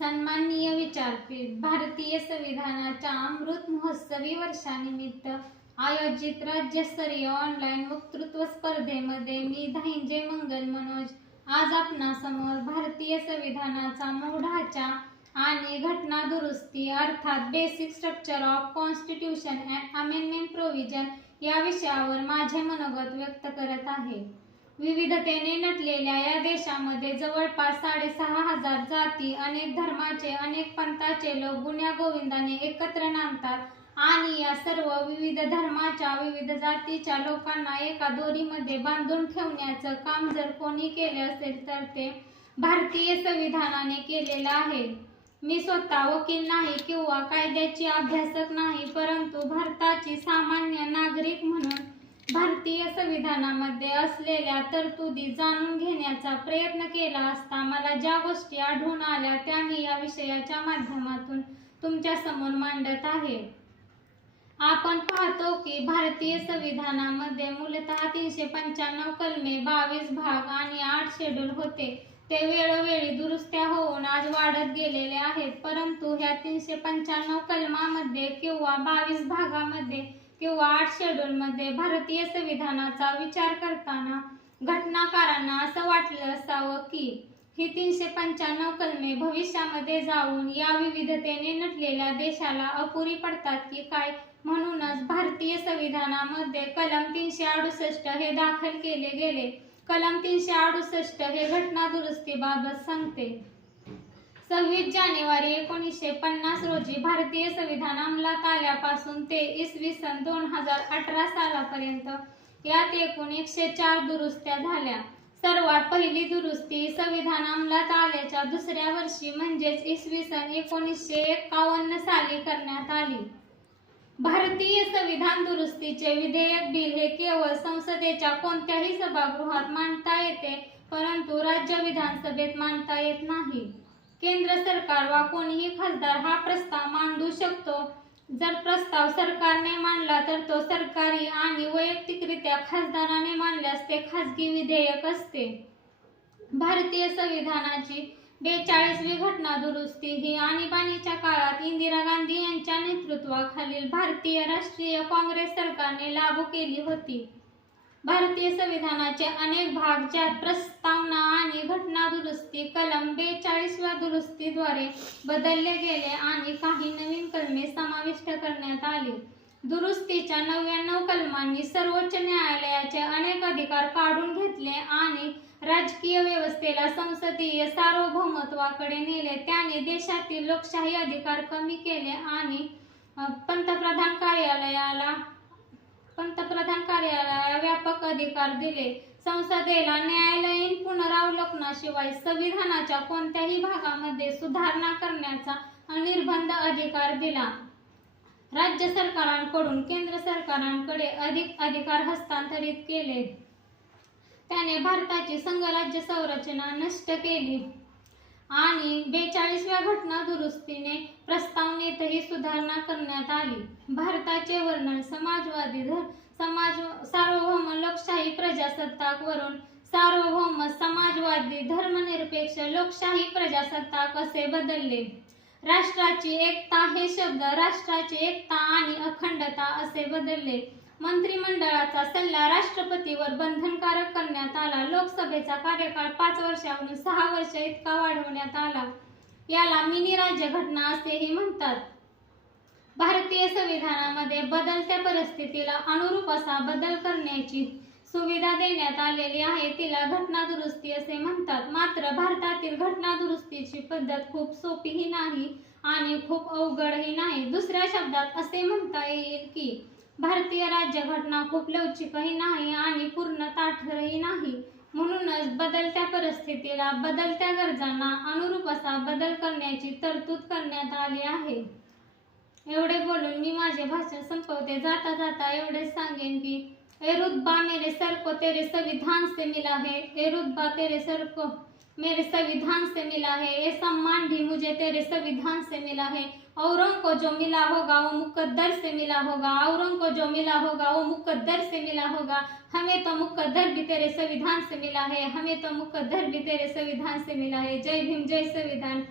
सन्माननीय विचारपीठ भारतीय संविधानाच्या अमृत महोत्सवी वर्षानिमित्त आयोजित राज्यस्तरीय ऑनलाईन वक्तृत्व स्पर्धेमध्ये मी धांजे मंगल मनोज. आज आपणासमोर भारतीय संविधानाचा मोढाच्या आणि घटना दुरुस्ती अर्थात basic structure of constitution and amendment provision या विषयावर माझे मनोगत व्यक्त करत आहे. विविधतेने नटलेल्या या देशामध्ये जवळपास साडेसहा हजार जाती अनेक धर्माचे अनेक पंथाचे लोक गुण्या गोविंदाने एकत्र नांदतात. आणि या सर्व विविध धर्माच्या विविध जातीच्या लोकांना एका दोरीमध्ये बांधून ठेवण्याचं काम जर कोणी केले असेल तर ते भारतीय संविधानाने केलेलं आहे. मी स्वतः वकील नाही किंवा कायद्याची अभ्यासक नाही परंतु भारताची सामान्य नागरिक म्हणून भारतीय संविधानामध्ये असलेल्या तरतुदी जाणून घेण्याचा प्रयत्न केला असता मला ज्या गोष्टी आढळून आल्या त्या मी या विषयाच्या माध्यमातून तुमच्यासमोर मांडत आहे. आपण पाहतो की भारतीय संविधानामध्ये मूलतः तीनशे पंच्याण्णव कलमे बावीस भाग आणि आठ शेड्यूल होते. ते वेळोवेळी दुरुस्त्या होऊन आज वाढत गेलेले आहेत परंतु ह्या तीनशे पंच्याण्णव कलमामध्ये किंवा बावीस भागामध्ये किंवा आठ शेड्यूलमध्ये भारतीय संविधानाचा विचार करताना घटनाकारांना असं वाटलं असावं की ही तीनशे पंच्याण्णव कलमे भविष्यामध्ये जाऊन या विविधतेने नटलेल्या देशाला अपुरी पडतात की काय? म्हणूनच भारतीय संविधानामध्ये कलम तीनशे अडुसष्ट हे दाखल केले गेले. कलम तीनशे अडुसष्ट हे घटना दुरुस्तीबाबत सांगते. सव्वीस जानेवारी एकोणीसशे पन्नास रोजी भारतीय संविधान अंमलात आल्यापासून ते इसवी सन दोन हजार अठरा सालापर्यंत यात एकूण एकशे चार दुरुस्त्या झाल्या. सर्वात पहिली दुरुस्ती संविधान अंमलात आल्याच्या दुसऱ्या वर्षी म्हणजेच इसवी सन एकोणीसशे एकावन्न साली करण्यात आली. भारतीय संविधान दुरुस्तीचे विधेयक बिल हे केवळ संसदेच्या कोणत्याही सभागृहात मांडता येते परंतु राज्य विधानसभेत मांडता येत नाही. केंद्र सरकार वा कोणीही खासदार हा प्रस्ताव मांडू शकतो. जर प्रस्ताव सरकारने मांडला तर तो सरकारी आणि वैयक्तिकरित्या खासदाराने मांडल्यास ते खासगी विधेयक असते. भारतीय संविधानाची बेचाळीसवी घटना दुरुस्ती ही आणीबाणीच्या काळात इंदिरा गांधी यांच्या नेतृत्वाखालील भारतीय राष्ट्रीय काँग्रेस सरकारने लागू केली होती. भारतीय संविधानाचे अनेक भाग ज्यात प्रस्तावना आणि घटना दुरुस्ती कलम बेचाळीसव्या दुरुस्तीद्वारे बदलले गेले आणि काही नवीन कलमे समाविष्ट करण्यात आली. दुरुस्तीच्या नव्याण्णव कलमांनी सर्वोच्च न्यायालयाचे अनेक अधिकार काढून घेतले आणि राजकीय व्यवस्थेला संसदीय सार्वभौमत्वाकडे नेले. त्याने देशातील लोकशाही अधिकार कमी केले आणि पंतप्रधान कार्यालयाला पंतप्रधान कार्यालयाला व्यापक अधिकार दिले. संसदेला न्यायालयीन पुनरावलोकनाशिवाय संविधानाच्या कोणत्याही भागामध्ये सुधारणा करण्याचा अनिर्बंध अधिकार दिला. राज्य सरकारांकडून केंद्र सरकारांकडे अधिक अधिकार हस्तांतरित केले. त्याने भारताची संघराज्य संरचना नष्ट केली. आणि बेचाळीसव्या घटना दुरुस्तीने प्रस्तावनेतही सुधारणा करण्यात आली. भारताचे वर्णन समाजवादी धर समाज सार्वभौम लोकशाही प्रजासत्ताक वरून सार्वभौम समाजवादी धर्मनिरपेक्ष लोकशाही प्रजासत्ताक असे बदलले. राष्ट्राची एकता हे शब्द राष्ट्राची एकता आणि अखंडता असे बदलले. मंत्रिमंडळाचा सल्ला राष्ट्रपतीवर बंधनकारक करण्यात आला. लोकसभेचा कार्यकाळ पाच वर्षावरून सहा वर्ष इतका वाढवण्यात आला. याला मिनी राज्यघटना असेही म्हणतात. भारतीय संविधानामध्ये बदलत्या परिस्थितीला अनुरूप असा बदल करण्याची सुविधा देण्यात आलेली आहे. तिला घटना दुरुस्ती असे म्हणतात. मात्र भारतातील घटना दुरुस्तीची पद्धत खूप सोपीही नाही आणि खूप अवघडही नाही. दुसऱ्या शब्दात असे म्हणता येईल की भारतीय राज्यघटना खूप लवचिकही नाही आणि पूर्ण ताठरही नाही. म्हणूनच बदलत्या परिस्थितीला बदलत्या गरजांना अनुरूप असा बदल करण्याची तरतूद करण्यात आली आहे. एवढे बोलून मी माझे भाषण संपवते. जाता जाता एवढेच सांगेन की, ए रुतबा, मेरे सर को तेरे संविधान से मिला है. ए रुतबा, तेरे सर को मेरे संविधान से मिला है. ये सम्मान भी मुझे तेरे संविधान से मिला है. औरों को जो मिला होगा, वो मुकद्दर से मिला होगा. औरों को जो मिला होगा, वो मुकद्दर से मिला होगा. हमें तो मुकद्दर भी तेरे संविधान से मिला है. हमें तो मुकद्दर भी तेरे संविधान से मिला है. जय भीम, जय संविधान.